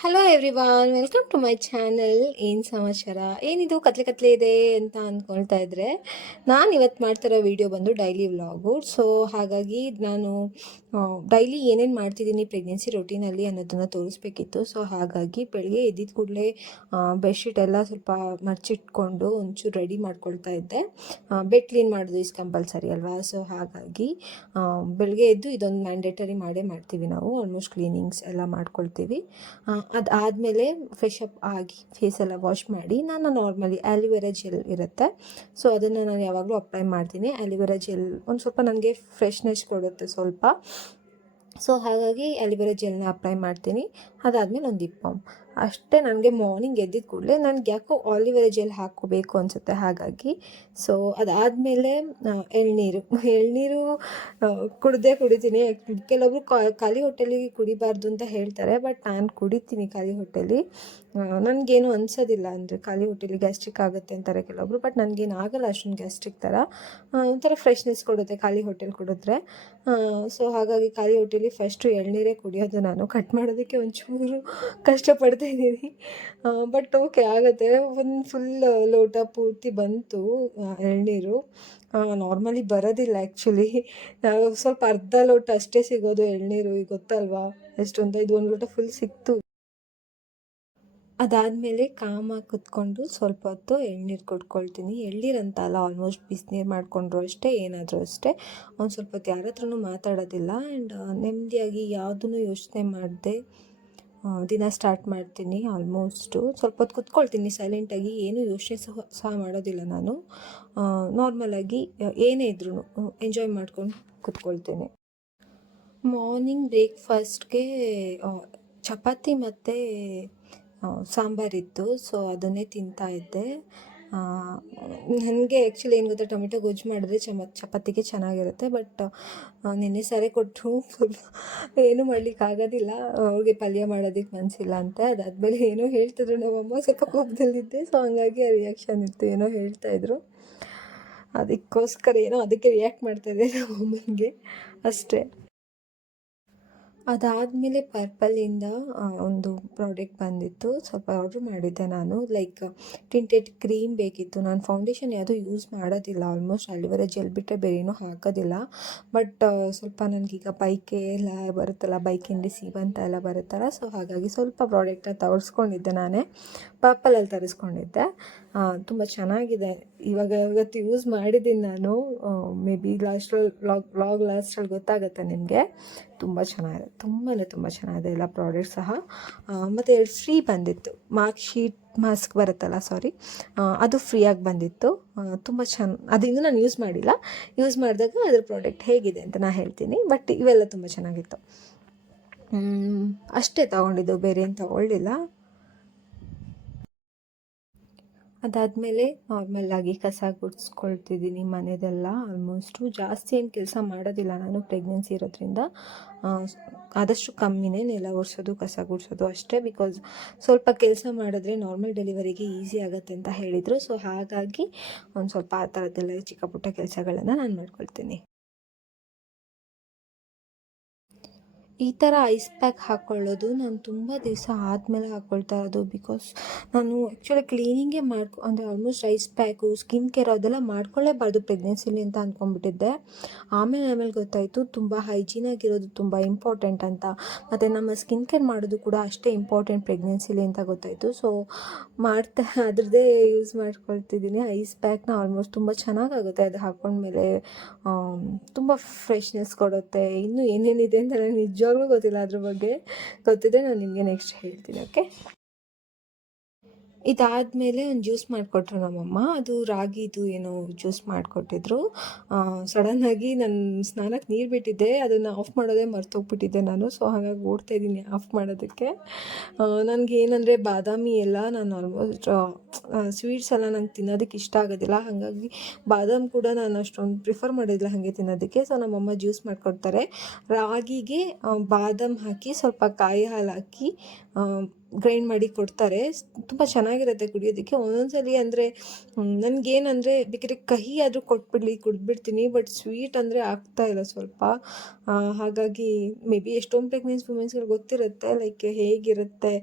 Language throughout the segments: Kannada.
Hello everyone, welcome to my channel. ಏನು ಸಮಾಚಾರ, ಏನಿದು ಕತ್ಲೆ ಕತ್ಲೆ ಇದೆ ಅಂತ ಅಂದ್ಕೊಳ್ತಾ ಇದ್ದರೆ, ನಾನು ಇವತ್ತು ಮಾಡ್ತಿರೋ ವಿಡಿಯೋ ಬಂದು ಡೈಲಿ ವ್ಲಾಗು. ಸೊ ಹಾಗಾಗಿ ನಾನು ಡೈಲಿ ಏನೇನು ಮಾಡ್ತಿದ್ದೀನಿ ಪ್ರೆಗ್ನೆನ್ಸಿ ರೊಟೀನಲ್ಲಿ ಅನ್ನೋದನ್ನು ತೋರಿಸ್ಬೇಕಿತ್ತು. ಸೊ ಹಾಗಾಗಿ ಬೆಳಗ್ಗೆ ಎದ್ದಿದ ಕೂಡಲೇ ಬೆಡ್ಶೀಟ್ ಎಲ್ಲ ಸ್ವಲ್ಪ ಮರ್ಚಿಟ್ಕೊಂಡು ಒಂಚೂರು ರೆಡಿ ಮಾಡ್ಕೊಳ್ತಾ ಇದ್ದೆ. ಬೆಡ್ ಕ್ಲೀನ್ ಮಾಡೋದು ಇಸ್ ಕಂಪಲ್ಸರಿ ಅಲ್ವಾ. ಸೊ ಹಾಗಾಗಿ ಬೆಳಗ್ಗೆ ಎದ್ದು ಇದೊಂದು ಮ್ಯಾಂಡೇಟರಿ ಮಾಡೇ ಮಾಡ್ತೀವಿ ನಾವು. ಆಲ್ಮೋಸ್ಟ್ ಕ್ಲೀನಿಂಗ್ಸ್ ಎಲ್ಲ ಮಾಡ್ಕೊಳ್ತೀವಿ. ಅದಾದಮೇಲೆ ಫ್ರೆಶ್ ಅಪ್ ಆಗಿ ಫೇಸೆಲ್ಲ ವಾಶ್ ಮಾಡಿ ನಾನು ನಾರ್ಮಲಿ ಆ್ಯಲಿವೆರಾ ಜೆಲ್ ಇರುತ್ತೆ, ಸೊ ಅದನ್ನು ನಾನು ಯಾವಾಗಲೂ ಅಪ್ಲೈ ಮಾಡ್ತೀನಿ. ಆ್ಯಲಿವೆರಾ ಜೆಲ್ ಒಂದು ಸ್ವಲ್ಪ ನನಗೆ ಫ್ರೆಶ್ನೆಸ್ ಕೊಡುತ್ತೆ ಸ್ವಲ್ಪ. ಸೊ ಹಾಗಾಗಿ ಆ್ಯಲಿವೆರಾ ಜೆಲ್ನ ಅಪ್ಲೈ ಮಾಡ್ತೀನಿ. ಅದಾದಮೇಲೆ ಒಂದು ಲಿಪ್ ಬಾಮ್ ಅಷ್ಟೇ. ನನಗೆ ಮಾರ್ನಿಂಗ್ ಎದ್ದಿದ ಕೂಡಲೇ ನನಗೆ ಯಾಕೋ ಆಲಿವೆರಾ ಜೆಲ್ ಹಾಕ್ಕೋಬೇಕು ಅನಿಸುತ್ತೆ. ಹಾಗಾಗಿ ಸೊ ಅದಾದಮೇಲೆ ಎಳ್ನೀರು ಕುಡಿತೀನಿ. ಕೆಲವೊಬ್ರು ಖಾಲಿ ಹೊಟ್ಟೆಲಿ ಕುಡಿಬಾರ್ದು ಅಂತ ಹೇಳ್ತಾರೆ, ಬಟ್ ನಾನು ಕುಡಿತೀನಿ ಖಾಲಿ ಹೊಟ್ಟೆಲಿ. ನನಗೇನು ಅನಿಸೋದಿಲ್ಲ, ಅಂದರೆ ಖಾಲಿ ಹೊಟ್ಟೆಲಿ ಗ್ಯಾಸ್ಟ್ರಿಕ್ ಆಗುತ್ತೆ ಅಂತಾರೆ ಕೆಲವೊಬ್ರು, ಬಟ್ ನನಗೇನು ಆಗಲ್ಲ ಅಷ್ಟೊಂದು ಗ್ಯಾಸ್ಟ್ರಿಕ್ ಥರ. ಒಂಥರ ಫ್ರೆಶ್ನೆಸ್ ಕೊಡುತ್ತೆ ಖಾಲಿ ಹೊಟ್ಟೆಲಿ ಕುಡಿದ್ರೆ. ಸೊ ಹಾಗಾಗಿ ಖಾಲಿ ಹೊಟ್ಟೆಲಿ ಫಸ್ಟು ಎಳ್ನೀರೇ ಕುಡಿಯೋದು. ನಾನು ಕಟ್ ಮಾಡೋದಕ್ಕೆ ಒಂಚೂರು ಕಷ್ಟಪಡ್ತಾಯಿದ್ದೀನಿ, ಬಟ್ ಓಕೆ ಆಗುತ್ತೆ. ಒಂದು ಫುಲ್ ಲೋಟ ಪೂರ್ತಿ ಬಂತು ಎಳ್ನೀರು. ನಾರ್ಮಲಿ ಬರೋದಿಲ್ಲ ಆ್ಯಕ್ಚುಲಿ, ಸ್ವಲ್ಪ ಅರ್ಧ ಲೋಟ ಅಷ್ಟೇ ಸಿಗೋದು ಎಳ್ನೀರು, ಈಗ ಗೊತ್ತಲ್ವಾ ಎಷ್ಟೊಂದು. ಇದು ಒಂದು ಲೋಟ ಫುಲ್ ಸಿಕ್ತು. ಅದಾದಮೇಲೆ ಕಾಮಾಗಿ ಕುತ್ಕೊಂಡು ಸ್ವಲ್ಪ ಹೊತ್ತು ಎಳ್ನೀರು ಕುಡ್ಕೊಳ್ತೀನಿ. ಎಳ್ನೀರಂತ ಅಲ್ಲ, ಆಲ್ಮೋಸ್ಟ್ ಬಿಸಿನೀರು ಮಾಡಿಕೊಂಡ್ರು ಅಷ್ಟೇ, ಏನಾದರೂ ಅಷ್ಟೇ. ಒಂದು ಸ್ವಲ್ಪ ಹೊತ್ತು ಯಾರ ಹತ್ರನೂ ಮಾತಾಡೋದಿಲ್ಲ. ಆ್ಯಂಡ್ ನೆಮ್ಮದಿಯಾಗಿ ಯಾವುದನ್ನು ಯೋಚನೆ ಮಾಡದೆ ದಿನ ಸ್ಟಾರ್ಟ್ ಮಾಡ್ತೀನಿ. ಆಲ್ಮೋಸ್ಟು ಸ್ವಲ್ಪ ಹೊತ್ತು ಕುತ್ಕೊಳ್ತೀನಿ ಸೈಲೆಂಟಾಗಿ, ಏನೂ ಯೋಚನೆ ಸಹ ಮಾಡೋದಿಲ್ಲ ನಾನು. ನಾರ್ಮಲಾಗಿ ಏನೇ ಇದ್ರೂ ಎಂಜಾಯ್ ಮಾಡ್ಕೊಂಡು ಕುತ್ಕೊಳ್ತೀನಿ. ಮಾರ್ನಿಂಗ್ ಬ್ರೇಕ್ಫಾಸ್ಟ್ಗೆ ಚಪಾತಿ ಮತ್ತು ಸಾಂಬಾರಿತ್ತು, ಸೊ ಅದನ್ನೇ ತಿಂತಾಯಿದ್ದೆ. ನನಗೆ ಆ್ಯಕ್ಚುಲಿ ಏನು ಗೊತ್ತಾ, ಟೊಮೆಟೊ ಗೊಜ್ಜು ಮಾಡಿದ್ರೆ ಚಪಾತಿಗೆ ಚೆನ್ನಾಗಿರುತ್ತೆ, ಬಟ್ ನೆನ್ನೆ ಸಾರೇ ಕೊಟ್ಟರು, ಏನೂ ಮಾಡಲಿಕ್ಕಾಗೋದಿಲ್ಲ. ಅವ್ರಿಗೆ ಪಲ್ಯ ಮಾಡೋದಕ್ಕೆ ಮನಸ್ಸಿಲ್ಲ ಅಂತೆ. ಅದಾದಮೇಲೆ ಏನೋ ಹೇಳ್ತಿದ್ರು ನಮ್ಮಮ್ಮ, ಸ್ವಲ್ಪ ಕೋಪದಲ್ಲಿದ್ದೆ. ಸೊ ಹಂಗಾಗಿ ಆ ರಿಯಾಕ್ಷನ್ ಇತ್ತು, ಏನೋ ಹೇಳ್ತಾಯಿದ್ರು, ಅದಕ್ಕೋಸ್ಕರ ಅದಕ್ಕೆ ರಿಯಾಕ್ಟ್ ಮಾಡ್ತಾಯಿದ್ದೆ ನಮ್ಮಮ್ಮನಿಗೆ ಅಷ್ಟೇ. ಅದಾದಮೇಲೆ ಪರ್ಪಲಿಂದ ಒಂದು ಪ್ರಾಡಕ್ಟ್ ಬಂದಿತ್ತು, ಸ್ವಲ್ಪ ಆರ್ಡ್ರ್ ಮಾಡಿದ್ದೆ ನಾನು. ಲೈಕ್ ಟಿಂಟೆಡ್ ಕ್ರೀಮ್ ಬೇಕಿತ್ತು. ನಾನು ಫೌಂಡೇಶನ್ ಯಾವುದೂ ಯೂಸ್ ಮಾಡೋದಿಲ್ಲ, ಆಲ್ಮೋಸ್ಟ್ ಆಲಿವೆರಾ ಜೆಲ್ ಬಿಟ್ಟರೆ ಬೇರೆ ಏನೂ ಹಾಕೋದಿಲ್ಲ. ಬಟ್ ಸ್ವಲ್ಪ ನನಗೀಗ ಬೈಕೆ ಎಲ್ಲ ಬರುತ್ತಲ್ಲ, ಬೈಕಿಂದ ಸೀಬಂತ ಎಲ್ಲ ಬರುತ್ತಲ್ಲ, ಸೊ ಹಾಗಾಗಿ ಸ್ವಲ್ಪ ಪ್ರಾಡಕ್ಟನ್ನ ತರಿಸ್ಕೊಂಡಿದ್ದೆ ನಾನೇ. ಪರ್ಪಲಲ್ಲಿ ತರಿಸ್ಕೊಂಡಿದ್ದೆ. ತುಂಬ ಚೆನ್ನಾಗಿದೆ. ಇವತ್ತು ಯೂಸ್ ಮಾಡಿದ್ದೀನಿ ನಾನು. ಮೇ ಬಿ ವ್ಲಾಗ್ ಲಾಸ್ಟಲ್ಲಿ ಗೊತ್ತಾಗುತ್ತೆ ನಿಮಗೆ. ತುಂಬ ಚೆನ್ನಾಗಿದೆ, ತುಂಬ ಚೆನ್ನಾಗಿದೆ ಎಲ್ಲ ಪ್ರಾಡಕ್ಟ್ ಸಹ. ಮತ್ತು 2 ಫ್ರೀ ಬಂದಿತ್ತು. ಮಾಸ್ಕ್ ಬರುತ್ತಲ್ಲ, ಸಾರಿ, ಅದು ಫ್ರೀಯಾಗಿ ಬಂದಿತ್ತು. ತುಂಬ ಅದು ಇನ್ನೂ ನಾನು ಯೂಸ್ ಮಾಡಿಲ್ಲ. ಯೂಸ್ ಮಾಡಿದಾಗ ಅದ್ರ ಪ್ರಾಡಕ್ಟ್ ಹೇಗಿದೆ ಅಂತ ನಾನು ಹೇಳ್ತೀನಿ. ಬಟ್ ಇವೆಲ್ಲ ತುಂಬ ಚೆನ್ನಾಗಿತ್ತು. ಅಷ್ಟೇ ತೊಗೊಂಡಿದ್ದು, ಬೇರೆ ಏನು ತೊಗೊಳ್ಳಿಲ್ಲ. ಅದಾದಮೇಲೆ ನಾರ್ಮಲ್ಲಾಗಿ ಕಸ ಗುಡಿಸ್ಕೊಳ್ತಿದ್ದೀನಿ ಮನೆಯದೆಲ್ಲ. ಆಲ್ಮೋಸ್ಟು ಜಾಸ್ತಿ ಏನು ಕೆಲಸ ಮಾಡೋದಿಲ್ಲ ನಾನು, ಪ್ರೆಗ್ನೆನ್ಸಿ ಇರೋದ್ರಿಂದ ಆದಷ್ಟು ಕಮ್ಮಿನೇ ನೆಲ ಒರೆಸೋದು, ಕಸ ಗುಡಿಸೋದು ಅಷ್ಟೇ. ಬಿಕಾಸ್ ಸ್ವಲ್ಪ ಕೆಲಸ ಮಾಡಿದ್ರೆ ನಾರ್ಮಲ್ ಡೆಲಿವರಿಗೆ ಈಸಿ ಆಗುತ್ತೆ ಅಂತ ಹೇಳಿದರು. ಸೊ ಹಾಗಾಗಿ ಒಂದು ಸ್ವಲ್ಪ ಆ ಥರದ್ದೆಲ್ಲ ಚಿಕ್ಕ ಪುಟ್ಟ ಕೆಲಸಗಳನ್ನು ನಾನು ಮಾಡ್ಕೊಳ್ತೀನಿ. ಈ ಥರ ಐಸ್ ಪ್ಯಾಕ್ ಹಾಕ್ಕೊಳ್ಳೋದು ನಾನು ತುಂಬ ದಿವಸ ಆದಮೇಲೆ ಹಾಕ್ಕೊಳ್ತಾ ಇರೋದು. ಬಿಕಾಸ್ ನಾನು ಆ್ಯಕ್ಚುಲಿ ಕ್ಲೀನಿಂಗೇ ಅಂದರೆ almost ice pack, skin care ಅದೆಲ್ಲ ಮಾಡ್ಕೊಳ್ಳೇಬಾರ್ದು ಪ್ರೆಗ್ನೆನ್ಸಿಲಿ ಅಂತ ಅಂದ್ಕೊಂಡ್ಬಿಟ್ಟಿದ್ದೆ. ಆಮೇಲೆ ಗೊತ್ತಾಯಿತು ತುಂಬ ಹೈಜೀನಾಗಿರೋದು ತುಂಬ ಇಂಪಾರ್ಟೆಂಟ್ ಅಂತ. ಮತ್ತು ನಮ್ಮ ಸ್ಕಿನ್ ಕೇರ್ ಮಾಡೋದು ಕೂಡ ಅಷ್ಟೇ ಇಂಪಾರ್ಟೆಂಟ್ ಪ್ರೆಗ್ನೆನ್ಸಿಲಿ ಅಂತ ಗೊತ್ತಾಯಿತು. ಸೊ ಅದ್ರದ್ದೇ ಯೂಸ್ ಮಾಡ್ಕೊಳ್ತಿದ್ದೀನಿ ಐಸ್ ಪ್ಯಾಕ್ನ. ಆಲ್ಮೋಸ್ಟ್ ತುಂಬ ಚೆನ್ನಾಗಾಗುತ್ತೆ ಅದು ಹಾಕ್ಕೊಂಡ್ಮೇಲೆ, ತುಂಬ ಫ್ರೆಶ್ನೆಸ್ ಕೊಡುತ್ತೆ. ಇನ್ನೂ ಏನೇನಿದೆ ಅಂತ ನನಗೆ ನಿಜವಾಗ್ಲೂ ಗೊತ್ತಿಲ್ಲ, ಅದ್ರ ಬಗ್ಗೆ ಗೊತ್ತಿದೆ ನಾನು ನಿಮಗೆ ನೆಕ್ಸ್ಟ್ ಹೇಳ್ತೀನಿ. ಓಕೆ, ಇದಾದಮೇಲೆ ಒಂದು ಜ್ಯೂಸ್ ಮಾಡಿಕೊಟ್ರು ನಮ್ಮಮ್ಮ. ಅದು ರಾಗಿದು ಏನೋ ಜ್ಯೂಸ್ ಮಾಡಿಕೊಟ್ಟಿದ್ರು. ಸಡನ್ನಾಗಿ ನಾನು ಸ್ನಾನಕ್ಕೆ ನೀರು ಬಿಟ್ಟಿದ್ದೆ, ಅದನ್ನು ಆಫ್ ಮಾಡೋದೇ ಮರ್ತೋಗ್ಬಿಟ್ಟಿದ್ದೆ ನಾನು. ಸೊ ಹಾಗಾಗಿ ಓಡ್ತಾಯಿದ್ದೀನಿ ಆಫ್ ಮಾಡೋದಕ್ಕೆ. ನನಗೇನಂದರೆ ಬಾದಾಮಿ ಎಲ್ಲ ನಾನು ಆಲ್ಮೋಸ್ಟ್ ಸ್ವೀಟ್ಸ್ ಎಲ್ಲ ನಂಗೆ ತಿನ್ನೋದಕ್ಕೆ ಇಷ್ಟ ಆಗೋದಿಲ್ಲ. ಹಾಗಾಗಿ ಬಾದಾಮ್ ಕೂಡ ನಾನು ಅಷ್ಟೊಂದು ಪ್ರಿಫರ್ ಮಾಡೋದಿಲ್ಲ ಹಾಗೆ ತಿನ್ನೋದಕ್ಕೆ. ಸೊ ನಮ್ಮಮ್ಮ ಜ್ಯೂಸ್ ಮಾಡಿಕೊಡ್ತಾರೆ. ರಾಗಿಗೆ ಬಾದಾಮ್ ಹಾಕಿ ಸ್ವಲ್ಪ ಕಾಯಿ ಹಾಲು ಹಾಕಿ ಗ್ರೈಂಡ್ ಮಾಡಿ ಕೊಡ್ತಾರೆ. ತುಂಬ ಚೆನ್ನಾಗಿರುತ್ತೆ ಕುಡಿಯೋದಕ್ಕೆ. ಒಂದೊಂದ್ಸಲಿ ಅಂದರೆ ನನಗೇನಂದರೆ ಬೇಕಾದ್ರೆ ಕಹಿ ಆದರೂ ಕೊಟ್ಬಿಡಲಿ ಕುಡಿದ್ಬಿಡ್ತೀನಿ. ಬಟ್ ಸ್ವೀಟ್ ಅಂದರೆ ಆಗ್ತಾಯಿಲ್ಲ ಸ್ವಲ್ಪ. ಹಾಗಾಗಿ ಮೇ ಬಿ ಎಷ್ಟೊಂದು ಪ್ರೆಗ್ನೆನ್ಸಿ ವುಮೆನ್ಸ್‌ಗಳಿಗೆ ಗೊತ್ತಿರುತ್ತೆ ಲೈಕ್ ಹೇಗಿರುತ್ತೆ,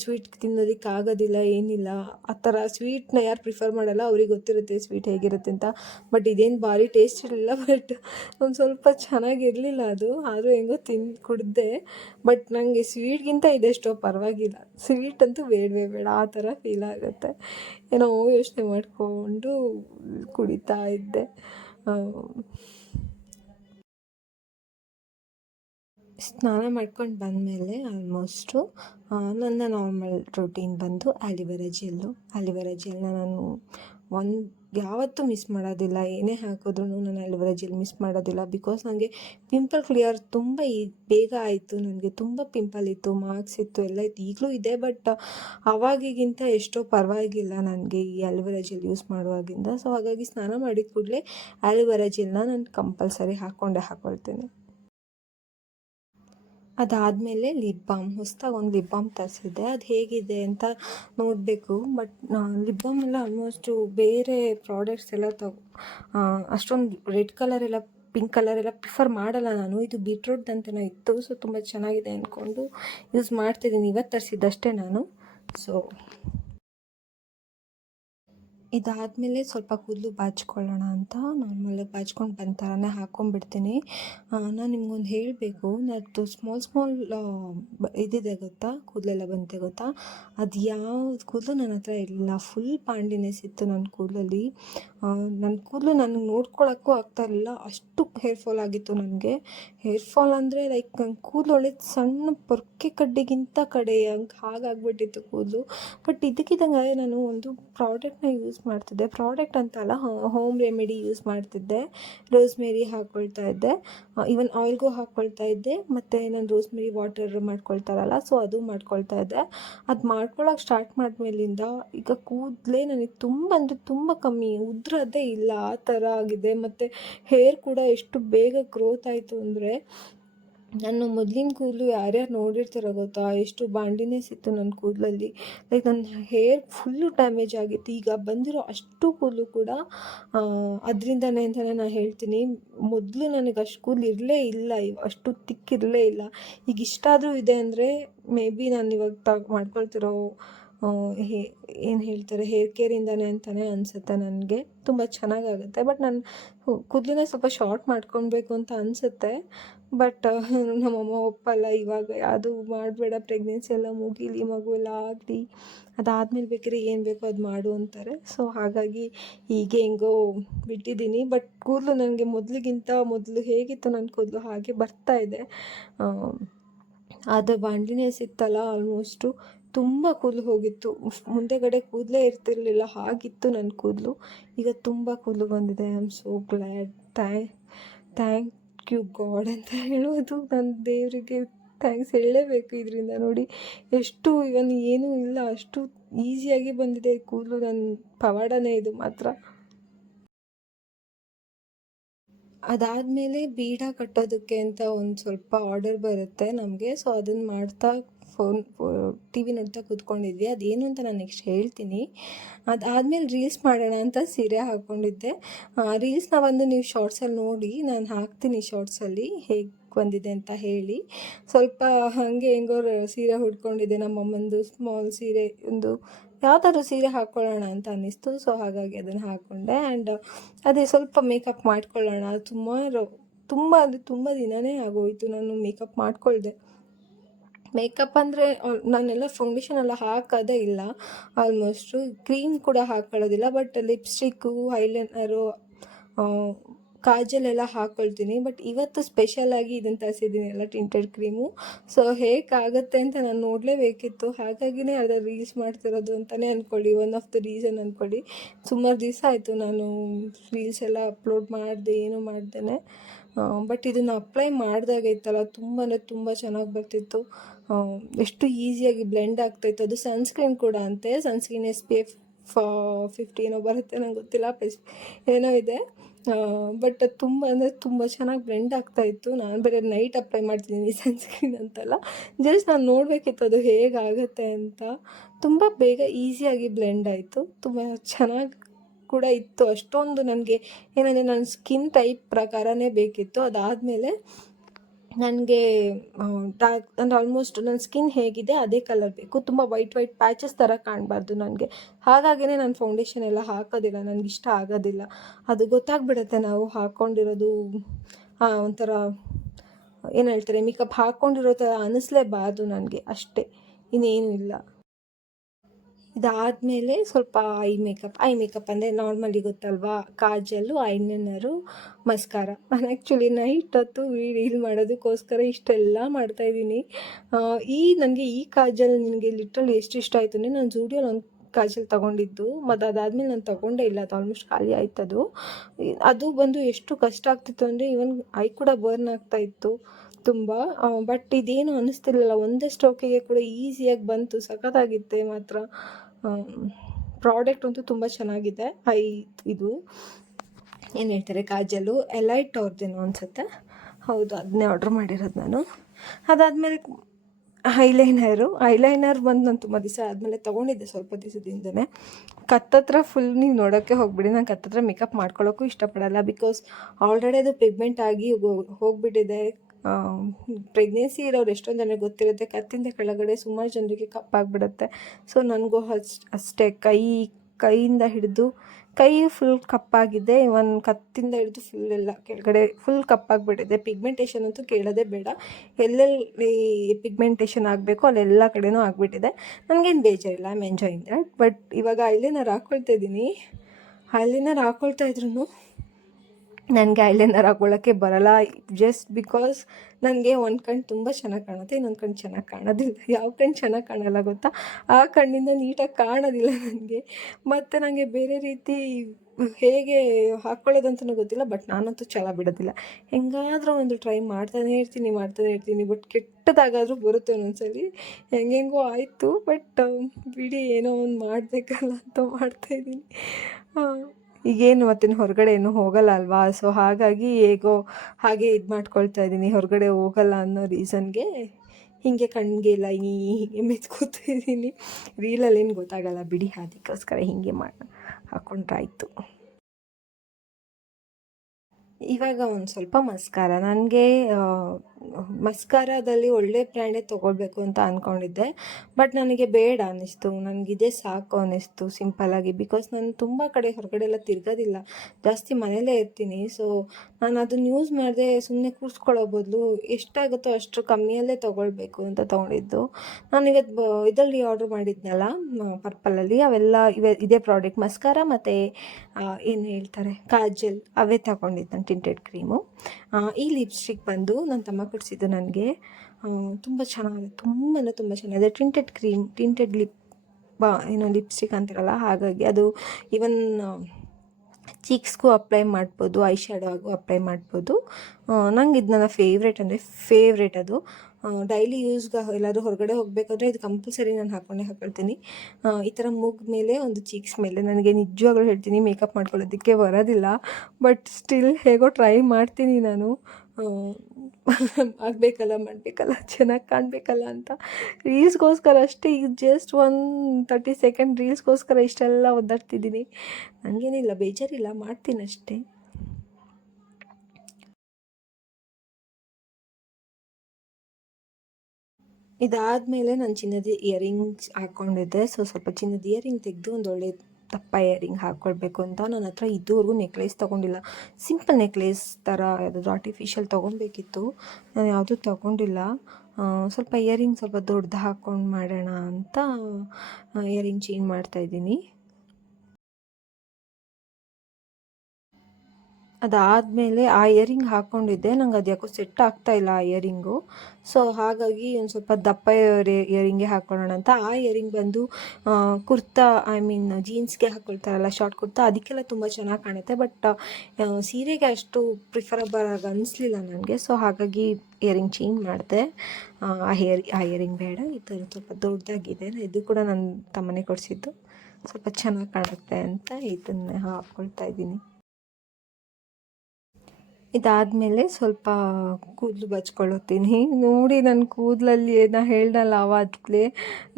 ಸ್ವೀಟ್ ತಿನ್ನೋದಕ್ಕಾಗೋದಿಲ್ಲ ಏನಿಲ್ಲ ಆ ಥರ. ಸ್ವೀಟ್ನ ಯಾರು ಪ್ರಿಫರ್ ಮಾಡಲ್ಲ ಅವ್ರಿಗೆ ಗೊತ್ತಿರುತ್ತೆ ಸ್ವೀಟ್ ಹೇಗಿರುತ್ತೆ ಅಂತ. ಬಟ್ ಇದೇನು ಭಾರಿ ಟೇಸ್ಟ್ ಇರಲಿಲ್ಲ, ಬಟ್ ಒಂದು ಸ್ವಲ್ಪ ಚೆನ್ನಾಗಿರಲಿಲ್ಲ ಅದು. ಆದರೂ ಹೆಂಗೋ ಕುಡಿದೆ. ಬಟ್ ನನಗೆ ಸ್ವೀಟ್ಗಿಂತ ಇದೆಷ್ಟೋ ಪರವಾಗಿಲ್ಲ, ಸ್ವೀಟ್ ಅಂತೂ ಬೇಡವೇ ಬೇಡ ಆ ಥರ ಫೀಲ್ ಆಗುತ್ತೆ. ಏನೋ ಯೋಚನೆ ಮಾಡಿಕೊಂಡು ಕುಡಿತಾ ಇದ್ದೆ. ಸ್ನಾನ ಮಾಡ್ಕೊಂಡು ಬಂದಮೇಲೆ ಆಲ್ಮೋಸ್ಟು ನನ್ನ ನಾರ್ಮಲ್ ರೊಟೀನ್ ಬಂದು ಆಲಿವೆರಾ ಜೆಲ್ನ ನಾನು ಯಾವತ್ತೂ ಮಿಸ್ ಮಾಡೋದಿಲ್ಲ. ಏನೇ ಹಾಕಿದ್ರೂ ನಾನು ಆಲಿವೆರಾ ಜೆಲ್ ಮಿಸ್ ಮಾಡೋದಿಲ್ಲ. ಬಿಕಾಸ್ ನನಗೆ ಪಿಂಪಲ್ ಕ್ಲಿಯರ್ ತುಂಬ ಬೇಗ ಆಯಿತು. ನನಗೆ ತುಂಬ ಪಿಂಪಲ್ ಇತ್ತು, ಮಾರ್ಕ್ಸ್ ಇತ್ತು, ಎಲ್ಲ ಇತ್ತು, ಈಗಲೂ ಇದೆ. ಬಟ್ ಅವಾಗಿಗಿಂತ ಎಷ್ಟೋ ಪರವಾಗಿಲ್ಲ ನನಗೆ ಈ ಆಲಿವೆರಾ ಜೆಲ್ ಯೂಸ್ ಮಾಡುವಾಗಿಂದ. ಸೊ ಹಾಗಾಗಿ ಸ್ನಾನ ಮಾಡಿದ ಕೂಡಲೇ ಆಲಿವೆರಾ ಜೆಲ್ನ ನಾನು ಕಂಪಲ್ಸರಿ ಹಾಕ್ಕೊಳ್ತೀನಿ. ಅದಾದಮೇಲೆ ಲಿಪ್ ಬಾಮ್, ಹೊಸ್ದಾಗಿ ಒಂದು ಲಿಪ್ ಬಾಮ್ ತರಿಸಿದ್ದೆ. ಅದು ಹೇಗಿದೆ ಅಂತ ನೋಡಬೇಕು. ಬಟ್ ಲಿಪ್ ಬಾಮ್ ಎಲ್ಲ ಆಲ್ಮೋಸ್ಟು ಬೇರೆ ಪ್ರಾಡಕ್ಟ್ಸ್ ಎಲ್ಲ ಅಷ್ಟೊಂದು ರೆಡ್ ಕಲರ್ ಎಲ್ಲ ಪಿಂಕ್ ಕಲರ್ ಎಲ್ಲ ಪ್ರಿಫರ್ ಮಾಡಲ್ಲ ನಾನು. ಇದು ಬೀಟ್ರೂಟ್ ಅಂತಲೇ ಇತ್ತು, ಸೊ ತುಂಬ ಚೆನ್ನಾಗಿದೆ ಅಂದ್ಕೊಂಡು ಯೂಸ್ ಮಾಡ್ತಿದ್ದೀನಿ. ಇವತ್ತು ತರಿಸಿದ್ದಷ್ಟೇ ನಾನು. ಸೊ ಇದಾದಮೇಲೆ ಸ್ವಲ್ಪ ಕೂದಲು ಬಾಚ್ಕೊಳ್ಳೋಣ ಅಂತ ನಾರ್ಮಲಾಗಿ ಬಾಚ್ಕೊಂಡು ಬಂದ ಥರನೇ ಹಾಕ್ಕೊಂಡ್ಬಿಡ್ತೀನಿ. ನಾನು ನಿಮ್ಗೊಂದು ಹೇಳಬೇಕು, ನನ್ನದು ಸ್ಮಾಲ್ ಇದಿದೆ ಗೊತ್ತಾ, ಕೂದಲೆಲ್ಲ ಬಂತೆ ಗೊತ್ತಾ, ಅದು ಯಾವ್ದು ಕೂದಲು ನನ್ನ ಹತ್ರ ಇರಲಿಲ್ಲ. ಫುಲ್ ಪಾಂಡಿನೆಸ್ ಇತ್ತು ನನ್ನ ಕೂದಲಲ್ಲಿ. ನನ್ನ ಕೂದಲು ನನಗೆ ನೋಡ್ಕೊಳ್ಳೋಕ್ಕೂ ಆಗ್ತಾ ಇರಲಿಲ್ಲ, ಅಷ್ಟು ಹೇರ್ ಫಾಲ್ ಆಗಿತ್ತು ನನಗೆ. ಹೇರ್ ಫಾಲ್ ಅಂದರೆ ಲೈಕ್ ನನ್ನ ಕೂದಲು ಒಳ್ಳೆ ಸಣ್ಣ ಪೊರ್ಕೆ ಕಡ್ಡಿಗಿಂತ ಕಡೆ ಹಾಗಾಗ್ಬಿಟ್ಟಿತ್ತು ಕೂದಲು. ಬಟ್ ಇದಕ್ಕಿದ್ದಂಗೆ ನಾನು ಒಂದು ಪ್ರಾಡಕ್ಟ್ನ ಯೂಸ್ ಮಾಡ್ತಿದ್ದೆ. ಪ್ರಾಡಕ್ಟ್ ಅಂತಲ್ಲ, ಹೋಮ್ ರೆಮಿಡಿ ಯೂಸ್ ಮಾಡ್ತಿದ್ದೆ. ರೋಸ್ಮೇರಿ ಹಾಕ್ಕೊಳ್ತಾ ಇದ್ದೆ, ಈವನ್ ಆಯಿಲ್ಗೂ ಹಾಕ್ಕೊಳ್ತಾ ಇದ್ದೆ. ಮತ್ತು ನಾನು ರೋಸ್ಮೇರಿ ವಾಟರ್ ಮಾಡ್ಕೊಳ್ತಾರಲ್ಲ, ಸೊ ಅದು ಮಾಡ್ಕೊಳ್ತಾ ಇದ್ದೆ. ಅದು ಮಾಡ್ಕೊಳಕ್ಕೆ ಸ್ಟಾರ್ಟ್ ಮಾಡಿದ್ಮೇಲಿಂದ ಈಗ ಕೂದಲೇ ನನಗೆ ತುಂಬ ಅಂದರೆ ತುಂಬ ಕಮ್ಮಿ, ಉದ್ರದೇ ಇಲ್ಲ, ಆ ಥರ ಆಗಿದೆ. ಮತ್ತು ಹೇರ್ ಕೂಡ ಎಷ್ಟು ಬೇಗ ಗ್ರೋತ್ ಆಯಿತು ಅಂದರೆ, ನಾನು ಮೊದಲಿನ ಕೂದಲು ಯಾರ್ಯಾರು ನೋಡಿರ್ತಾರೋ ಗೊತ್ತಾ, ಎಷ್ಟು ಬಾಂಡಿನೆಸ್ ಇತ್ತು ನನ್ನ ಕೂದಲಲ್ಲಿ. ಲೈಕ್ ನನ್ನ ಹೇರ್ ಫುಲ್ಲು ಡ್ಯಾಮೇಜ್ ಆಗಿತ್ತು. ಈಗ ಬಂದಿರೋ ಅಷ್ಟು ಕೂದಲು ಕೂಡ ಅದರಿಂದನೇ ಅಂತಲೇ ನಾನು ಹೇಳ್ತೀನಿ. ಮೊದಲು ನನಗೆ ಅಷ್ಟು ಕೂದಲು ಇರಲೇ ಇಲ್ಲ, ಅಷ್ಟು ತಿಕ್ಕಿರಲೇ ಇಲ್ಲ. ಈಗ ಇಷ್ಟಾದರೂ ಇದೆ ಅಂದರೆ ಮೇ ಬಿ ನಾನು ಇವಾಗ ಮಾಡ್ಕೊಳ್ತಿರೋ ಏನು ಹೇಳ್ತಾರೆ ಹೇರ್ ಕೇರಿಂದನೇ ಅಂತಲೇ ಅನಿಸುತ್ತೆ ನನಗೆ. ತುಂಬ ಚೆನ್ನಾಗಾಗುತ್ತೆ. ಬಟ್ ನಾನು ಕೂದಲನ್ನ ಸ್ವಲ್ಪ ಶಾರ್ಟ್ ಮಾಡ್ಕೊಳ್ಬೇಕು ಅಂತ ಅನಿಸುತ್ತೆ. ಬಟ್ ನಮ್ಮಮ್ಮ ಒಪ್ಪಲ್ಲ, ಇವಾಗ ಅದು ಮಾಡಬೇಡ, ಪ್ರೆಗ್ನೆನ್ಸಿ ಎಲ್ಲ ಮುಗೀಲಿ, ಮಗು ಎಲ್ಲ ಆಗಲಿ, ಅದಾದಮೇಲೆ ಬೇಕಾದ್ರೆ ಏನು ಬೇಕೋ ಅದು ಮಾಡು ಅಂತಾರೆ. ಸೊ ಹಾಗಾಗಿ ಹೀಗೆ ಹೆಂಗೋ ಬಿಟ್ಟಿದ್ದೀನಿ. ಬಟ್ ಕೂದಲು ನನಗೆ ಮೊದಲು ಹೇಗಿತ್ತು ನನ್ನ ಕೂದಲು ಹಾಗೆ ಬರ್ತಾ ಇದೆ. ಅದು ಬಾಂಡಿನೆಸ್ ಇತ್ತಲ್ಲ, ಆಲ್ಮೋಸ್ಟು ತುಂಬ ಕೂದಲು ಹೋಗಿತ್ತು. ಮುಂದೆಗಡೆ ಕೂದಲೇ ಇರ್ತಿರಲಿಲ್ಲ, ಹಾಗಿತ್ತು ನನ್ನ ಕೂದಲು. ಈಗ ತುಂಬ ಕೂದಲು ಬಂದಿದೆ. I am so glad. Thank you God ಅಂತ ಹೇಳೋದು, ನನ್ನ ದೇವರಿಗೆ ಥ್ಯಾಂಕ್ಸ್ ಹೇಳಲೇಬೇಕು. ಇದರಿಂದ ನೋಡಿ ಎಷ್ಟು ಇವನ್ ಏನೂ ಇಲ್ಲ, ಅಷ್ಟು ಈಸಿಯಾಗಿ ಬಂದಿದೆ ಕೂದಲು. ನನ್ನ ಪವಾಡನೇ ಇದು ಮಾತ್ರ. ಅದಾದಮೇಲೆ ಬೀಡ ಕಟ್ಟೋದಕ್ಕೆ ಅಂತ ಒಂದು ಸ್ವಲ್ಪ ಆರ್ಡರ್ ಬರುತ್ತೆ ನಮಗೆ. ಸೊ ಅದನ್ನು ಮಾಡ್ತಾ ಟಿ ವಿ ನೋಡ್ತಾ ಕೂತ್ಕೊಂಡಿದ್ವಿ. ಅದೇನು ಅಂತ ನಾನು ನೆಕ್ಸ್ಟ್ ಹೇಳ್ತೀನಿ. ಅದಾದಮೇಲೆ ರೀಲ್ಸ್ ಮಾಡೋಣ ಅಂತ ಸೀರೆ ಹಾಕ್ಕೊಂಡಿದ್ದೆ. ರೀಲ್ಸ್ನ ಒಂದು ನೀವು ಶಾರ್ಟ್ಸಲ್ಲಿ ನೋಡಿ, ನಾನು ಹಾಕ್ತೀನಿ ಶಾರ್ಟ್ಸಲ್ಲಿ ಹೇಗೆ ಬಂದಿದೆ ಅಂತ ಹೇಳಿ. ಸ್ವಲ್ಪ ಹಾಗೆ ಹೆಂಗೋ ಸೀರೆ ಉಟ್ಕೊಂಡಿದ್ದೆ, ನಮ್ಮಮ್ಮಂದು ಸ್ಮಾಲ್ ಸೀರೆ, ಒಂದು ಯಾವುದಾದ್ರೂ ಸೀರೆ ಹಾಕ್ಕೊಳ್ಳೋಣ ಅಂತ ಅನ್ನಿಸ್ತು. ಸೊ ಹಾಗಾಗಿ ಅದನ್ನು ಹಾಕ್ಕೊಂಡೆ. ಆ್ಯಂಡ್ ಅದೇ ಸ್ವಲ್ಪ ಮೇಕಪ್ ಮಾಡ್ಕೊಳ್ಳೋಣ, ತುಂಬ ದಿನವೇ ಆಗೋಯಿತು ನಾನು ಮೇಕಪ್ ಮಾಡ್ಕೊಳ್ದೆ. ಮೇಕಪ್ ಅಂದರೆ ನಾನೆಲ್ಲ ಫೌಂಡೇಶನ್ ಎಲ್ಲ ಹಾಕೋದೇ ಇಲ್ಲ, ಆಲ್ಮೋಸ್ಟು ಕ್ರೀಮ್ ಕೂಡ ಹಾಕ್ಕೊಳ್ಳೋದಿಲ್ಲ. ಬಟ್ ಲಿಪ್ಸ್ಟಿಕ್ಕು, ಐಲೈನರು, ಕಾಜಲೆಲ್ಲ ಹಾಕ್ಕೊಳ್ತೀನಿ. ಬಟ್ ಇವತ್ತು ಸ್ಪೆಷಲಾಗಿ ಇದನ್ನು ತರಿಸಿದ್ದೀನಿ, ಎಲ್ಲ ಟಿಂಟೆಡ್ ಕ್ರೀಮು. ಸೊ ಹೇಗಾಗುತ್ತೆ ಅಂತ ನಾನು ನೋಡಲೇಬೇಕಿತ್ತು. ಹಾಗಾಗಿನೇ ಅದ್ರ ರೀಲ್ಸ್ ಮಾಡ್ತಿರೋದು ಅಂತಲೇ ಅಂದ್ಕೊಳ್ಳಿ, ಒನ್ ಆಫ್ ದ ರೀಸನ್ ಅಂದ್ಕೊಳ್ಳಿ. ಸುಮಾರು ದಿವಸ ಆಯಿತು ನಾನು ರೀಲ್ಸ್ ಎಲ್ಲ ಅಪ್ಲೋಡ್ ಮಾಡಿದೆ, ಏನೂ ಮಾಡ್ದೇ. ಬಟ್ ಇದನ್ನು ಅಪ್ಲೈ ಮಾಡಿದಾಗೈತಲ್ಲ, ತುಂಬ ಅಂದರೆ ತುಂಬ ಚೆನ್ನಾಗಿ ಬರ್ತಿತ್ತು. ಎಷ್ಟು ಈಸಿಯಾಗಿ ಬ್ಲೆಂಡ್ ಆಗ್ತಾಯಿತ್ತು. ಅದು ಸನ್ಸ್ಕ್ರೀನ್ ಕೂಡ ಅಂತೆ, ಸನ್ಸ್ಕ್ರೀನ್ SPF 50 ಏನೋ ಬರುತ್ತೆ, ನಂಗೆ ಗೊತ್ತಿಲ್ಲ, ಏನೋ ಇದೆ. ಬಟ್ ಅದು ತುಂಬ ಅಂದರೆ ತುಂಬ ಚೆನ್ನಾಗಿ ಬ್ಲೆಂಡ್ ಆಗ್ತಾಯಿತ್ತು. ನಾನು ಬೇರೆ ನೈಟ್ ಅಪ್ಲೈ ಮಾಡ್ತಿದ್ದೀನಿ ಸನ್ಸ್ಕ್ರೀನ್ ಅಂತಲ್ಲ, ಜಸ್ಟ್ ನಾನು ನೋಡಬೇಕಿತ್ತು ಅದು ಹೇಗಾಗುತ್ತೆ ಅಂತ. ತುಂಬ ಬೇಗ ಈಸಿಯಾಗಿ ಬ್ಲೆಂಡ್ ಆಯಿತು, ತುಂಬ ಚೆನ್ನಾಗಿ ಕೂಡ ಇತ್ತು. ಅಷ್ಟೊಂದು ನನಗೆ ಏನಂದರೆ ನನ್ನ ಸ್ಕಿನ್ ಟೈಪ್ ಪ್ರಕಾರನೇ ಬೇಕಿತ್ತು. ಅದಾದಮೇಲೆ ನನಗೆ ಡಾರ್ಕ್ ಅಂದರೆ ಆಲ್ಮೋಸ್ಟ್ ನನ್ನ ಸ್ಕಿನ್ ಹೇಗಿದೆ ಅದೇ ಕಲರ್ ಬೇಕು, ತುಂಬ ವೈಟ್ ಪ್ಯಾಚಸ್ ಥರ ಕಾಣಬಾರ್ದು ನನಗೆ. ಹಾಗಾಗಿಯೇ ನಾನು ಫೌಂಡೇಶನ್ ಎಲ್ಲ ಹಾಕೋದಿಲ್ಲ, ನನಗಿಷ್ಟ ಆಗೋದಿಲ್ಲ. ಅದು ಗೊತ್ತಾಗ್ಬಿಡುತ್ತೆ ನಾವು ಹಾಕ್ಕೊಂಡಿರೋದು ಒಂಥರ ಏನು ಹೇಳ್ತಾರೆ, ಮೇಕಪ್ ಹಾಕ್ಕೊಂಡಿರೋ ಥರ ಅನ್ನಿಸ್ಲೇಬಾರ್ದು ನನಗೆ, ಅಷ್ಟೇ, ಇನ್ನೇನು ಇಲ್ಲ. ಇದಾದಮೇಲೆ ಸ್ವಲ್ಪ ಐ ಮೇಕಪ್ ಅಂದರೆ ನಾರ್ಮಲಿ ಗೊತ್ತಲ್ವಾ, ಕಾಜಲ್ಲು, ಐಲೈನರು, ಮಸ್ಕಾರ. ನಾನು ಆ್ಯಕ್ಚುಲಿ ನೈಟ್ ಹೊತ್ತು ರೀಲ್ ಮಾಡೋದಕ್ಕೋಸ್ಕರ ಇಷ್ಟೆಲ್ಲ ಮಾಡ್ತಾಯಿದ್ದೀನಿ. ನನಗೆ ಈ ಕಾಜಲ್ ನನಗೆ ಲಿಟ್ರಲಿ ಎಷ್ಟು ಇಷ್ಟ ಆಯಿತು ಅಂದರೆ, ನಾನು ಝೂಡಿಯೋಲಿ ಒಂದು ಕಾಜಲ್ ತೊಗೊಂಡಿದ್ದು, ಮತ್ತು ಅದಾದಮೇಲೆ ನಾನು ತೊಗೊಂಡೇ ಇಲ್ಲ, ಅದು ಆಲ್ಮೋಸ್ಟ್ ಖಾಲಿ ಆಯ್ತದು. ಅದು ಬಂದು ಎಷ್ಟು ಕಷ್ಟ ಆಗ್ತಿತ್ತು ಅಂದರೆ ಈವನ್ ಐ ಕೂಡ ಬರ್ನ್ ಆಗ್ತಾಯಿತ್ತು ತುಂಬ. ಬಟ್ ಇದೇನು ಅನ್ನಿಸ್ತಿರ್ಲಿಲ್ಲ, ಒಂದೇ ಸ್ಟ್ರೋಕಿಗೆ ಕೂಡ ಈಸಿಯಾಗಿ ಬಂತು, ಸಖತ್ತಾಗಿತ್ತೆ ಮಾತ್ರ. ಪ್ರಾಡಕ್ಟ್ ಅಂತೂ ತುಂಬ ಚೆನ್ನಾಗಿದೆ. ಇದು ಏನು ಹೇಳ್ತಾರೆ, ಕಾಜಲು ಎಲೈಟ್ ಅವ್ರದ್ದೇನೋ ಅನಿಸುತ್ತೆ, ಹೌದು, ಅದನ್ನೇ ಆರ್ಡ್ರ್ ಮಾಡಿರೋದು ನಾನು. ಅದಾದಮೇಲೆ ಐಲೈನರ್ ಬಂದು ನಾನು ತುಂಬ ದಿವಸ ಆದಮೇಲೆ ತೊಗೊಂಡಿದ್ದೆ, ಸ್ವಲ್ಪ ದಿವಸದಿಂದನೇ. ಕತ್ತತ್ರ ಫುಲ್ ನೀವು ನೋಡೋಕ್ಕೆ ಹೋಗ್ಬಿಡಿ, ನಾನು ಕತ್ತತ್ರ ಮೇಕಪ್ ಮಾಡ್ಕೊಳ್ಳೋಕ್ಕೂ ಇಷ್ಟಪಡಲ್ಲ, ಬಿಕಾಸ್ ಆಲ್ರೆಡಿ ಅದು ಪಿಗ್ಮೆಂಟ್ ಆಗಿ ಹೋಗ್ಬಿಟ್ಟಿದೆ. ಪ್ರೆಗ್ನೆನ್ಸಿ ಇರೋರು ಎಷ್ಟೊಂದು ಜನಕ್ಕೆ ಗೊತ್ತಿರುತ್ತೆ, ಕತ್ತಿಂದ ಕೆಳಗಡೆ ಸುಮಾರು ಜನರಿಗೆ ಕಪ್ಪಾಗಿಬಿಡುತ್ತೆ. ಸೊ ನನಗೂ ಅಷ್ಟೇ, ಕೈಯಿಂದ ಹಿಡಿದು ಕೈ ಫುಲ್ ಕಪ್ಪಾಗಿದೆ, ಇವನ್ ಕತ್ತಿಂದ ಹಿಡಿದು ಫುಲ್ ಎಲ್ಲ ಕೆಳಗಡೆ ಫುಲ್ ಕಪ್ಪಾಗಿಬಿಟ್ಟಿದೆ. ಪಿಗ್ಮೆಂಟೇಷನ್ ಅಂತೂ ಕೇಳೋದೇ ಬೇಡ, ಎಲ್ಲೆಲ್ಲಿ ಪಿಗ್ಮೆಂಟೇಷನ್ ಆಗಬೇಕು ಅಲ್ಲೆಲ್ಲ ಕಡೆನೂ ಆಗಿಬಿಟ್ಟಿದೆ. ನನಗೇನು ಬೇಜಾರಿಲ್ಲ, I am enjoying that. But ಇವಾಗ ಐಲೈನರ್ ಹಾಕ್ಕೊಳ್ತಾ ಇದ್ದೀನಿ. ಐಲೈನರ್ ಹಾಕ್ಕೊಳ್ತಾ ಇದ್ರೂ ನನಗೆ ಐಲೈನರ್ ಹಾಕ್ಕೊಳ್ಳೋಕ್ಕೆ ಬರಲ್ಲ, ಜಸ್ಟ್ ಬಿಕಾಸ್ ನನಗೆ ಒಂದು ಕಣ್ಣು ತುಂಬ ಚೆನ್ನಾಗಿ ಕಾಣುತ್ತೆ, ಇನ್ನೊಂದು ಕಣ್ಣು ಚೆನ್ನಾಗಿ ಕಾಣೋದಿಲ್ಲ. ಯಾವ ಕಣ್ಣು ಚೆನ್ನಾಗಿ ಕಾಣೋಲ್ಲ ಗೊತ್ತಾ, ಆ ಕಣ್ಣಿಂದ ನೀಟಾಗಿ ಕಾಣೋದಿಲ್ಲ ನನಗೆ. ಮತ್ತು ನನಗೆ ಬೇರೆ ರೀತಿ ಹೇಗೆ ಹಾಕ್ಕೊಳ್ಳೋದಂತಲೂ ಗೊತ್ತಿಲ್ಲ. ಬಟ್ ನಾನಂತೂ ಛಲ ಬಿಡೋದಿಲ್ಲ, ಹೆಂಗಾದರೂ ಒಂದು ಟ್ರೈ ಮಾಡ್ತಾನೇ ಇರ್ತೀನಿ. ಬಟ್ ಕೆಟ್ಟದಾಗಾದರೂ ಬರುತ್ತೆ ಒಂದೊಂದ್ಸಲಿ, ಹೆಂಗೆಂಗೋ ಆಯಿತು. ಬಟ್ ಬಿಡಿ, ಏನೋ ಒಂದು ಮಾಡಬೇಕಲ್ಲ ಅಂತ ಮಾಡ್ತಾಯಿದ್ದೀನಿ. ಈಗೇನು ಮತ್ತಿನ್ನು ಹೊರಗಡೆ ಏನೂ ಹೋಗಲ್ಲ ಅಲ್ವಾ, ಸೊ ಹಾಗಾಗಿ ಹೇಗೋ ಹಾಗೆ ಇದು ಮಾಡ್ಕೊಳ್ತಾ ಇದ್ದೀನಿ. ಹೊರಗಡೆ ಹೋಗಲ್ಲ ಅನ್ನೋ ರೀಸನ್ಗೆ ಹೀಗೆ ಕಣ್ಣಿಗೆಲ್ಲ ಹೀಗೆ ಮೆತ್ಕೋತಿದ್ದೀನಿ. ರೀಲಲ್ಲೇನು ಗೊತ್ತಾಗಲ್ಲ ಬಿಡಿ, ಅದಕ್ಕೋಸ್ಕರ ಹೀಗೆ ಹಾಕ್ಕೊಂಡ್ರಾಯ್ತು. ಇವಾಗ ಒಂದು ಸ್ವಲ್ಪ ಮಸ್ಕಾರ. ನನಗೆ ಮಸ್ಕಾರಾದಲ್ಲಿ ಒಳ್ಳೆ ಬ್ರ್ಯಾಂಡೇ ತೊಗೊಳ್ಬೇಕು ಅಂತ ಅಂದ್ಕೊಂಡಿದ್ದೆ, ಬಟ್ ನನಗೆ ಬೇಡ ಅನ್ನಿಸ್ತು, ನನಗಿದೇ ಸಾಕು ಅನ್ನಿಸ್ತು ಸಿಂಪಲ್ಲಾಗಿ. ಬಿಕಾಸ್ ನಾನು ತುಂಬ ಕಡೆ ಹೊರಗಡೆ ಎಲ್ಲ ತಿರ್ಗೋದಿಲ್ಲ, ಜಾಸ್ತಿ ಮನೆಯಲ್ಲೇ ಇರ್ತೀನಿ. ಸೊ ನಾನು ಅದನ್ನು ಯೂಸ್ ಮಾಡದೆ ಸುಮ್ಮನೆ ಕೂರಿಸ್ಕೊಳ್ಳೋ ಬದಲು ಎಷ್ಟಾಗುತ್ತೋ ಅಷ್ಟು ಕಮ್ಮಿಯಲ್ಲೇ ತೊಗೊಳ್ಬೇಕು ಅಂತ ತೊಗೊಂಡಿದ್ದು. ನಾನು ಇವತ್ತು ಇದರಲ್ಲಿ ಆರ್ಡ್ರ್ ಮಾಡಿದ್ನಲ್ಲ, ಪರ್ಪಲಲ್ಲಿ, ಅವೆಲ್ಲ ಇದೇ ಪ್ರಾಡಕ್ಟ್, ಮಸ್ಕಾರ ಮತ್ತು ಏನು ಹೇಳ್ತಾರೆ ಕಾಜಲ್, ಅವೇ ತಗೊಂಡಿದ್ದು ನಾನು, ಟಿಂಟೆಡ್ ಕ್ರೀಮು. ಈ ಲಿಪ್ಸ್ಟಿಕ್ ಬಂದು ನನ್ನ ತಮ್ಮ ಕೊಡಿಸಿದ್ದು ನನಗೆ. ತುಂಬ ಚೆನ್ನಾಗಿದೆ, ತುಂಬ ಚೆನ್ನಾಗಿದೆ. ಟಿಂಟೆಡ್ ಲಿಪ್ಸ್ಟಿಕ್ ಅಂತಿರಲ್ಲ, ಹಾಗಾಗಿ ಅದು ಇವನ್ ಚೀಕ್ಸ್ಗೂ ಅಪ್ಲೈ ಮಾಡ್ಬೋದು, ಐ ಶ್ಯಾಡೋ ಆಗು ಅಪ್ಲೈ ಮಾಡ್ಬೋದು. ನಂಗೆ ಇದು ನನ್ನ ಫೇವ್ರೇಟ್ ಅದು. ಡೈಲಿ ಯೂಸ್ಗೆ ಎಲ್ಲಾದರೂ ಹೊರಗಡೆ ಹೋಗಬೇಕಾದ್ರೆ ಇದು ಕಂಪಲ್ಸರಿ ನಾನು ಹಾಕ್ಕೊಳ್ತೀನಿ. ಈ ಥರ ಮೂಗು ಮೇಲೆ, ಒಂದು ಚೀಕ್ಸ್ ಮೇಲೆ. ನನಗೆ ನಿಜವಾಗ್ಲೂ ಹೇಳ್ತೀನಿ, ಮೇಕಪ್ ಮಾಡ್ಕೊಳ್ಳೋದಕ್ಕೆ ಬರೋದಿಲ್ಲ, ಬಟ್ ಸ್ಟಿಲ್ ಹೇಗೋ ಟ್ರೈ ಮಾಡ್ತೀನಿ ನಾನು. ಮಾಡಬೇಕಲ್ಲ, ಚೆನ್ನಾಗಿ ಕಾಣಬೇಕಲ್ಲ ಅಂತ. ರೀಲ್ಸ್ಗೋಸ್ಕರ ಅಷ್ಟೇ, ಈಗ ಜಸ್ಟ್ 30 ಸೆಕೆಂಡ್ ರೀಲ್ಸ್ಗೋಸ್ಕರ ಇಷ್ಟೆಲ್ಲ ಒದ್ದಾಡ್ತಿದ್ದೀನಿ. ನನಗೇನಿಲ್ಲ, ಬೇಜಾರಿಲ್ಲ, ಮಾಡ್ತೀನಿ ಅಷ್ಟೇ. ಇದಾದಮೇಲೆ ನಾನು ಚಿನ್ನದ ಇಯರಿಂಗ್ಸ್ ಹಾಕ್ಕೊಂಡಿದ್ದೆ. ಸೊ ಸ್ವಲ್ಪ ಚಿನ್ನದ ಇಯರಿಂಗ್ ತೆಗೆದು ಒಂದು ಒಳ್ಳೆ ದಪ್ಪ ಇಯರಿಂಗ್ ಹಾಕ್ಕೊಳ್ಬೇಕು ಅಂತ. ನನ್ನ ಹತ್ರ ಇದುವರೆಗೂ ನೆಕ್ಲೇಸ್ ತೊಗೊಂಡಿಲ್ಲ. ಸಿಂಪಲ್ ನೆಕ್ಲೇಸ್ ಥರ ಯಾವುದಾದ್ರು ಆರ್ಟಿಫಿಷಿಯಲ್ ತೊಗೊಬೇಕಿತ್ತು, ನಾನು ಯಾವುದೂ ತೊಗೊಂಡಿಲ್ಲ. ಸ್ವಲ್ಪ ಇಯರಿಂಗ್ ಸ್ವಲ್ಪ ದೊಡ್ಡದು ಹಾಕ್ಕೊಂಡು ಮಾಡೋಣ ಅಂತ ಇಯರಿಂಗ್ ಚೇಂಜ್ ಮಾಡ್ತಾಯಿದ್ದೀನಿ. ಅದಾದಮೇಲೆ ಆ ಇಯರಿಂಗ್ ಹಾಕ್ಕೊಂಡಿದ್ದೆ, ನಂಗೆ ಅದು ಯಾಕೋ ಸೆಟ್ ಆಗ್ತಾಯಿಲ್ಲ ಆ ಇಯರಿಂಗು. ಸೊ ಹಾಗಾಗಿ ಒಂದು ಸ್ವಲ್ಪ ದಪ್ಪ ಇಯರಿಂಗೇ ಹಾಕ್ಕೊಳ್ಳೋಣ ಅಂತ. ಆ ಇಯರಿಂಗ್ ಬಂದು ಕುರ್ತಾ, ಜೀನ್ಸ್ಗೆ ಹಾಕ್ಕೊಳ್ತಾರಲ್ಲ, ಶಾರ್ಟ್ ಕುರ್ತಾ, ಅದಕ್ಕೆಲ್ಲ ತುಂಬ ಚೆನ್ನಾಗಿ ಕಾಣುತ್ತೆ. ಬಟ್ ಸೀರೆಗೆ ಅಷ್ಟು ಪ್ರಿಫರಬಲ್ ಆಗಿ ಅನ್ನಿಸ್ಲಿಲ್ಲ ನನಗೆ. ಸೊ ಹಾಗಾಗಿ ಇಯರಿಂಗ್ ಚೇಂಜ್ ಮಾಡಿದೆ. ಆ ಇಯರಿಂಗ್ ಬೇಡ, ಈ ಥರ ಸ್ವಲ್ಪ ದೊಡ್ಡದಾಗಿದೆ. ಇದು ಕೂಡ ನನ್ನ ತಮ್ಮನೇ ಕೊಡಿಸಿದ್ದು, ಸ್ವಲ್ಪ ಚೆನ್ನಾಗಿ ಕಾಣುತ್ತೆ ಅಂತ ಇದನ್ನು ಹಾಕ್ಕೊಳ್ತಾ ಇದ್ದೀನಿ. ಇದಾದಮೇಲೆ ಸ್ವಲ್ಪ ಕೂದಲು ಬಚ್ಕೊಳತ್ತೀನಿ. ನೋಡಿ ನನ್ನ ಕೂದಲಲ್ಲಿ ನಾ ಹೇಳ್ದಲ್ಲ ಆವಾಗಲೇ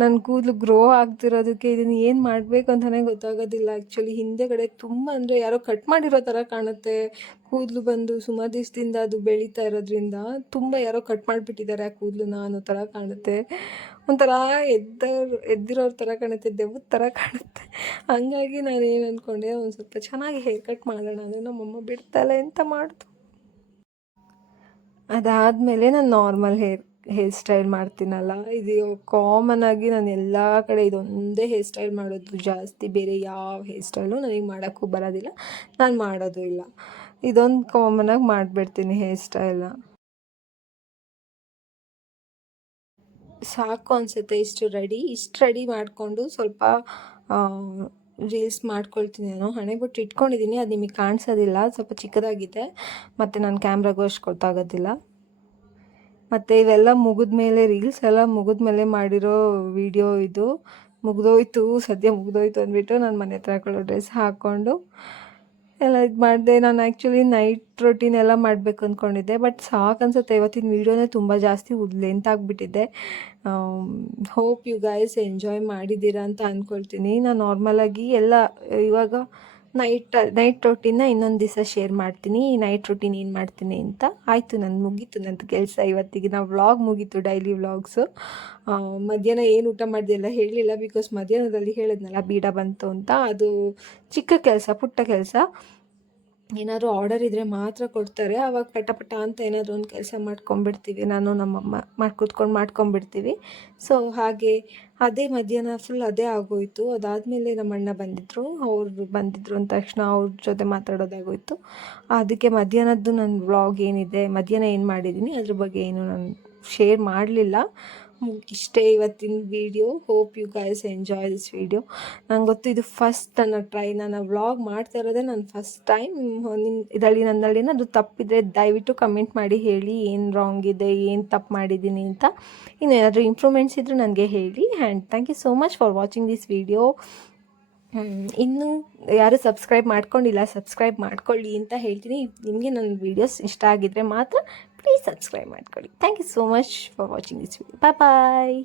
ನನ್ನ ಕೂದಲು ಗ್ರೋ ಆಗ್ತಿರೋದಕ್ಕೆ ಇದನ್ನು ಏನು ಮಾಡಬೇಕು ಅಂತಲೇ ಗೊತ್ತಾಗೋದಿಲ್ಲ. ಆ್ಯಕ್ಚುಲಿ ಹಿಂದೆಗಡೆ ತುಂಬ ಅಂದರೆ ಯಾರೋ ಕಟ್ ಮಾಡಿರೋ ಥರ ಕಾಣುತ್ತೆ. ಕೂದಲು ಬಂದು ಸುಮಾರು ದಿವಸದಿಂದ ಅದು ಬೆಳೀತಾ ಇರೋದ್ರಿಂದ ತುಂಬ ಯಾರೋ ಕಟ್ ಮಾಡಿಬಿಟ್ಟಿದ್ದಾರೆ ಆ ಕೂದಲನ್ನ ಅನ್ನೋ ಥರ ಕಾಣುತ್ತೆ. ಒಂಥರ ಎದ್ದಿರೋರ ಥರ ಕಾಣುತ್ತೆ, ದೆವ್ವದ ಥರ ಕಾಣುತ್ತೆ. ಹಂಗಾಗಿ ನಾನು ಏನು ಅಂದ್ಕೊಂಡೆ, ಒಂದು ಸ್ವಲ್ಪ ಚೆನ್ನಾಗಿ ಹೇರ್ ಕಟ್ ಮಾಡೋಣ ಅಂದರೆ ನಮ್ಮಮ್ಮ ಬಿಡ್ತಾಳೆ ಅಂತ ಮಾಡ್ತು. ಅದಾದಮೇಲೆ ನಾನು ನಾರ್ಮಲ್ ಹೇರ್ ಸ್ಟೈಲ್ ಮಾಡ್ತೀನಲ್ಲ, ಇದು ಕಾಮನ್ ಆಗಿ ನಾನು ಎಲ್ಲ ಕಡೆ ಇದೊಂದೇ ಹೇರ್ ಸ್ಟೈಲ್ ಮಾಡೋದು ಜಾಸ್ತಿ. ಬೇರೆ ಯಾವ ಹೇರ್ ಸ್ಟೈಲು ನನಗೆ ಮಾಡೋಕ್ಕೂ ಬರೋದಿಲ್ಲ, ನಾನು ಮಾಡೋದು ಇಲ್ಲ. ಇದೊಂದು ಕಾಮನಾಗಿ ಮಾಡಿಬಿಡ್ತೀನಿ ಹೇರ್ ಸ್ಟೈಲ್ನ. ಸಾಕು ಅನಿಸುತ್ತೆ ಇಷ್ಟು ರೆಡಿ ಮಾಡಿಕೊಂಡು ಸ್ವಲ್ಪ ರೀಲ್ಸ್ ಮಾಡ್ಕೊಳ್ತೀನಿ. ನಾನು ಹಣೆಬೊಟ್ಟು ಇಟ್ಕೊಂಡಿದ್ದೀನಿ, ಅದು ನಿಮಗೆ ಕಾಣಿಸೋದಿಲ್ಲ, ಸ್ವಲ್ಪ ಚಿಕ್ಕದಾಗಿದೆ ಮತ್ತು ನನ್ನ ಕ್ಯಾಮ್ರಾಗೂ ಅಷ್ಟು ಗೊತ್ತಾಗೋದಿಲ್ಲ. ಮತ್ತು ಇವೆಲ್ಲ ಮುಗಿದ್ಮೇಲೆ ರೀಲ್ಸ್ ಎಲ್ಲ ಮುಗಿದ್ಮೇಲೆ ಮಾಡಿರೋ ವಿಡಿಯೋ ಇದು. ಸದ್ಯ ಮುಗಿದೋಯ್ತು ಅಂದ್ಬಿಟ್ಟು ನಾನು ಮನೆ ಹತ್ರ ಹಾಕೊಳ್ಳೋ ಡ್ರೆಸ್ ಹಾಕ್ಕೊಂಡು ಎಲ್ಲ ಇದು ಮಾಡಿದೆ. ನಾನು ಆ್ಯಕ್ಚುಲಿ ನೈಟ್ ರೊಟೀನ್ ಎಲ್ಲ ಮಾಡಬೇಕು ಅಂದ್ಕೊಂಡಿದ್ದೆ, ಬಟ್ ಸಾಕು ಅನ್ಸುತ್ತೆ. ಇವತ್ತಿನ ವೀಡಿಯೋನೇ ತುಂಬ ಜಾಸ್ತಿ ಲೆಂತ್ ಆಗಿಬಿಟ್ಟಿದೆ. ಹೋಪ್ ಯು ಗೈಸ್ ಎಂಜಾಯ್ ಮಾಡಿದ್ದೀರಾ ಅಂತ ಅಂದ್ಕೊಳ್ತೀನಿ. ನಾನು ನಾರ್ಮಲಾಗಿ ಎಲ್ಲ ಇವಾಗ ನೈಟ್ ರೊಟೀನ್ನ ಇನ್ನೊಂದು ದಿವಸ ಶೇರ್ ಮಾಡ್ತೀನಿ. ನೈಟ್ ರೊಟೀನ್ ಏನು ಮಾಡ್ತೀನಿ ಅಂತ. ಆಯಿತು, ಮುಗೀತು ನಂದು ಕೆಲಸ ಇವತ್ತಿಗೆ. ವ್ಲಾಗ್ ಮುಗೀತು, ಡೈಲಿ ವ್ಲಾಗ್ಸು. ಮಧ್ಯಾಹ್ನ ಏನು ಊಟ ಮಾಡಿದೆ ಎಲ್ಲ ಹೇಳಲಿಲ್ಲ, ಬಿಕಾಸ್ ಮಧ್ಯಾಹ್ನದಲ್ಲಿ ಹೇಳಿದ್ನಲ್ಲ ಬೀಡ ಬಂತು ಅಂತ. ಅದು ಚಿಕ್ಕ ಕೆಲಸ, ಪುಟ್ಟ ಕೆಲಸ. ಏನಾದರೂ ಆರ್ಡರ್ ಇದ್ದರೆ ಮಾತ್ರ ಕೊಡ್ತಾರೆ, ಆವಾಗ ಪಟ ಅಂತ ಏನಾದರೂ ಒಂದು ಕೆಲಸ ಮಾಡ್ಕೊಂಬಿಡ್ತೀವಿ. ನಾನು ನಮ್ಮಮ್ಮ ಕೂತ್ಕೊಂಡು ಮಾಡ್ಕೊಂಬಿಡ್ತೀವಿ. ಸೊ ಹಾಗೆ ಅದೇ ಮಧ್ಯಾಹ್ನ ಫುಲ್ ಅದೇ ಆಗೋಯಿತು. ಅದಾದಮೇಲೆ ನಮ್ಮ ಅಣ್ಣ ಬಂದಿದ್ದರು. ಅವ್ರು ಬಂದಿದ್ದರು ಅಂದ ತಕ್ಷಣ ಅವ್ರ ಜೊತೆ ಮಾತಾಡೋದಾಗೋಯಿತು. ಅದಕ್ಕೆ ಮಧ್ಯಾಹ್ನದ್ದು ನನ್ನ ವ್ಲಾಗ್ ಏನಿದೆ, ಮಧ್ಯಾಹ್ನ ಏನು ಮಾಡಿದ್ದೀನಿ ಅದ್ರ ಬಗ್ಗೆ ಏನು ನಾನು ಶೇರ್ ಮಾಡಲಿಲ್ಲ. ಇಷ್ಟೇ ಇವತ್ತಿನ video. Hope you guys enjoy this video. ನಂಗೆ ಗೊತ್ತು ಇದು ಫಸ್ಟ್ ನಾನು ವ್ಲಾಗ್ ಮಾಡ್ತಾ ಇರೋದೇ ನಾನು ಫಸ್ಟ್ ಟೈಮ್. ನನ್ನಲ್ಲಿ ಏನಾದರೂ ತಪ್ಪಿದರೆ ದಯವಿಟ್ಟು ಕಮೆಂಟ್ ಮಾಡಿ ಹೇಳಿ, ಏನು ರಾಂಗ್ ಇದೆ, ಏನು ತಪ್ಪು ಮಾಡಿದ್ದೀನಿ ಅಂತ. ಇನ್ನು ಏನಾದರೂ ಇಂಪ್ರೂವ್ಮೆಂಟ್ಸ್ ಇದ್ದರೂ ನನಗೆ ಹೇಳಿ. And thank you so much for watching this video. ಇನ್ನು ಯಾರು ಸಬ್ಸ್ಕ್ರೈಬ್ ಮಾಡ್ಕೊಂಡಿಲ್ಲ, ಸಬ್ಸ್ಕ್ರೈಬ್ ಮಾಡ್ಕೊಳ್ಳಿ ಅಂತ ಹೇಳ್ತೀನಿ. ನಿಮಗೆ ನನ್ನ ವೀಡಿಯೋಸ್ ಇಷ್ಟ ಆಗಿದ್ದರೆ ಮಾತ್ರ ಪ್ಲೀಸ್ ಸಬ್ಸ್ಕ್ರೈಬ್ ಮಾಡ್ಕೊಳ್ಳಿ. Thank you so much for watching this video. Bye.